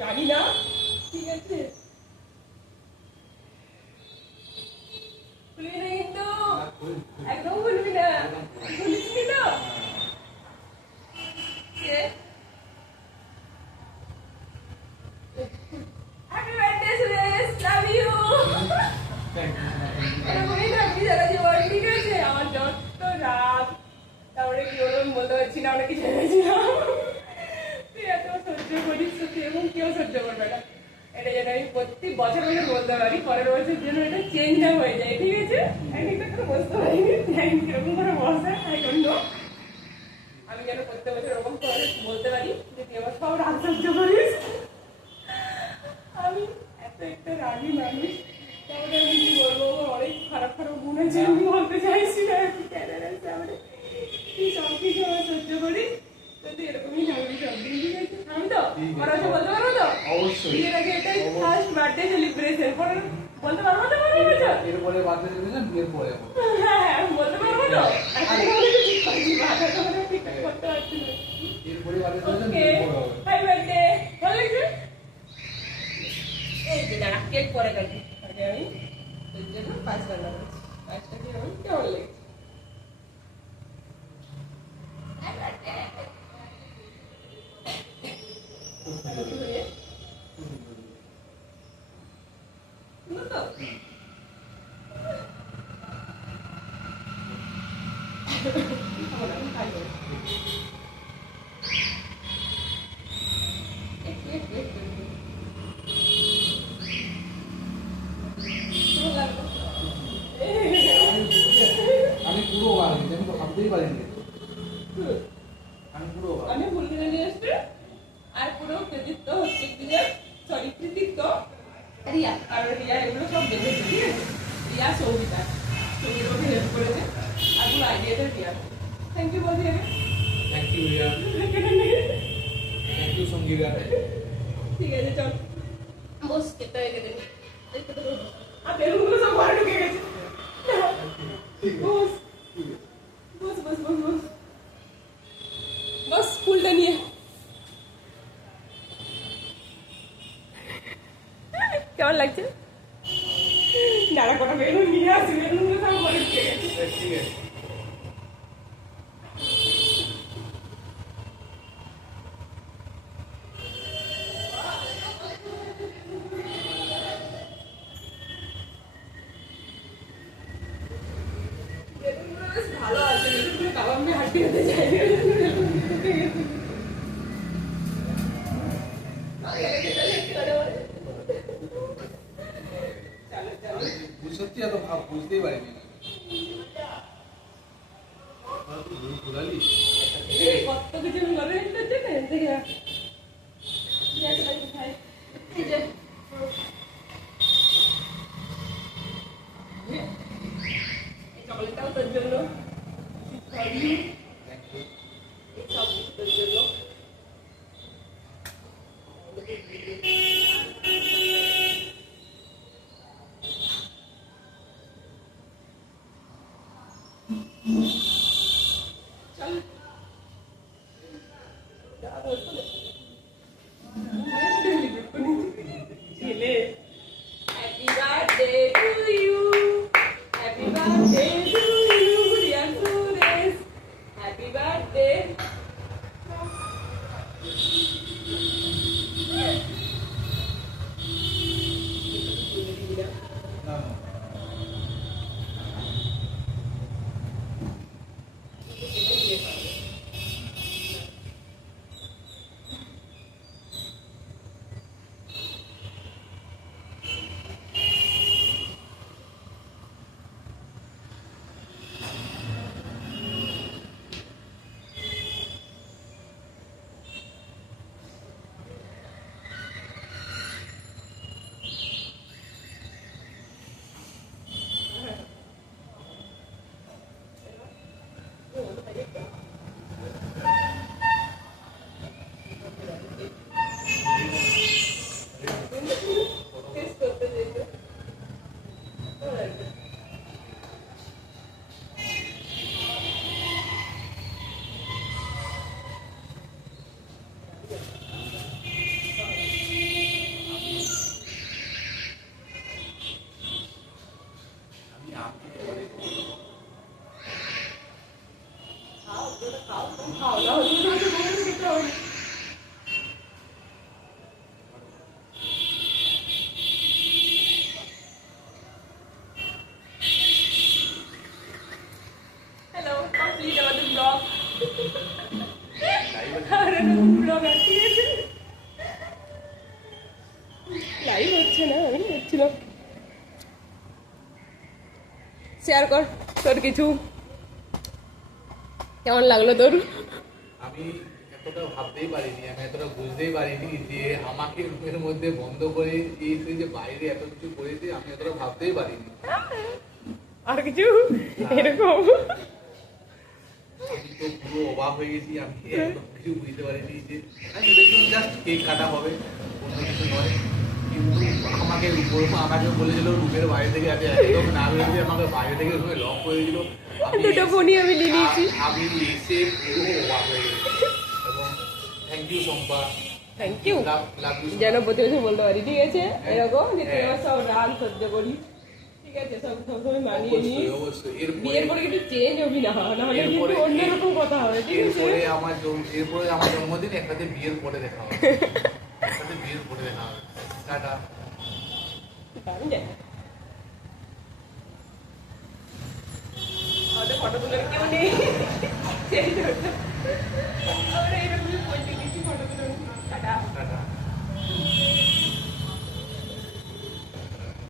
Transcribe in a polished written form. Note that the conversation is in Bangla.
জানি না, ঠিক আছে? খুলবি না কিন্তু, একদম খুলবি না। খুলিস নি তো? Happy birthday Suresh, love you. এরকমই থাকবি সারা জীবন, ঠিক আছে? আমার যত রাগ, তারপরে কি ওরকম বলতে পারছি না, অনেক কিছু ভেবেছিলাম। তুই এত সহ্য করিস, তুই এবং কেউ সহ্য করবে না। এটা যেন আমি প্রতি বছর বছর বলতে পারি, পরের বছর যেন এটা চেঞ্জ না হয়ে যায়, ঠিক আছে? আমি ঠিক করে বসতে পারিনি, কিরকম করে বসে আমি যেন প্রত্যেক বছর ওরকম করে বলতে পারি যে তুই আমার সব রাগ সহ্য করিস। আমি এত একটা রাগী মানুষ, তাহলে আমি কি বলবো, অনেক খারাপ খারাপ গুণ আছে, আমি বলতে চাইছি না। তুই সব কিছু আমার সহ্য করিস, তো তুই এরকমই থাকবি সবদিন, ঠিক আছে? আমি তো আমার কাছে বলতে পারবো তো? অবশ্যই। বিয়ের আগে এটাই ফার্স্ট বার্থডে সেলিব্রেশন, পরে বলতে পারবো তো? এরপরে বার্থডে সেলিব্রেশন বিয়ের পরে। হ্যাঁ, বলতে পারবো তো? ঠিক করতে পারছি না। এরপরে বার্থডে সেলিব্রেশন বিয়ের পরে হবে। হ্যাপি বার্থডে, ভালো লাগছে? এই যে দাঁড়া, কেক পরে কাটবি। আগে আমি তোর জন্য পাঁচ রান্না করছি, পাঁচটা দিয়ে আমার কেমন লাগছে? খুব সুন্দর। আমি পুরো বানিয়েছি, আমি তো ভাবতেই পারিনি। আমি পুরো আমি ভুল করে নিয়ে আসছি, আর পুরো কৃতিত্ব হচ্ছে কৃতিত্ব রিয়া, আর রিয়া এগুলো সব দেখেছে, ঠিক আছে? রিয়া সৌমিতা ওকে হেল্প করেছে, আর পুরো আইডিয়াটা রিয়া। থ্যাংক ইউ বলছি আমি। Thank you Riya, thank you সঙ্গীরা। ঠিক আছে, চল বস, কেটে রেখে দেবি। আর বেলুনগুলো সব ঘরে ঢুকে গেছে। বস বস বস বস বস বস, ফুলটা নিয়ে। কেমন লাগছে? দাঁড়া, কটা বেলুন নিয়ে আসি, বেলুনগুলো সব ঘরে ঢুকে গেছে। ঠিক আছে। বেলুনগুলো বেশ ভালো আছে, বেলুনগুলো কাবাম্বে হাঁটি হতে যায়। সত্যি এত ভাব বুঝতেই পারিনি। কত কিছু ঘরে রেখেছে না, দেখে চকলেটটাও তোর জন্য, সব কিছু তোর জন্য। চল Happy birthday to you. Happy birthday to you, dear Suresh. Happy birthday. আমি আপনি পরে খাও তুমি খাও না হলে তোমাকে বলে দিতে হবে। হ্যালো, কমপ্লিট আমাদের ব্লগ। আর নতুন ব্লগ আর ঠিক আছে, লাইভ হচ্ছে না, আমি হচ্ছিলাম। শেয়ার কর তোর কিছু, কেমন লাগলো তোর? আমি এতটা ভাবতেই পারিনি, আমি এতটা বুঝতেই পারিনি যে আমাকে রুমের মধ্যে বন্ধ করে এই যে বাইরে এত কিছু করেছে, আমি এতটা ভাবতেই পারিনি। আর কিছু এরকম আমি তো পুরো অবাক হয়ে গেছি, আমি একদম কিছু বুঝতে পারিনি। যে আমি ভেবেছিলাম জাস্ট কেক কাটা হবে, অন্য কিছু নয়। কিন্তু আমাকে বলেছিল রুমের বাইরে থেকে আগে একদম না বেরোতে, আমাকে বাইরে থেকে রুমে লক করে দিল। দুটো ফোনই আমি নিয়ে নিয়েছি। আমি এসে পুরো অবাক হয়ে গেছি। এবং thank you Shampa, thank you, love you. যেন প্রতি বছর বলতে পারি, ঠিক আছে? এরকম যে তোমার সব রান সহ্য করি, ঠিক আছে? সব সময় মানিয়ে নিই। অবশ্যই অবশ্যই। বিয়ের পরে কিন্তু চেঞ্জ হবি না, নাহলে কিন্তু অন্যরকম কথা হবে, ঠিক আছে? এরপরে আমার জন্মদিন, একসাথে বিয়ের পরে দেখা হবে। একসাথে বিয়ের পরে দেখা হবে। টাটা। আমি জানি না। আমাদের ফটো তোলার কেউ নেই, সেই জন্য আমরা এরকমই বলতে গেছি ফটো তুলে। টাটা।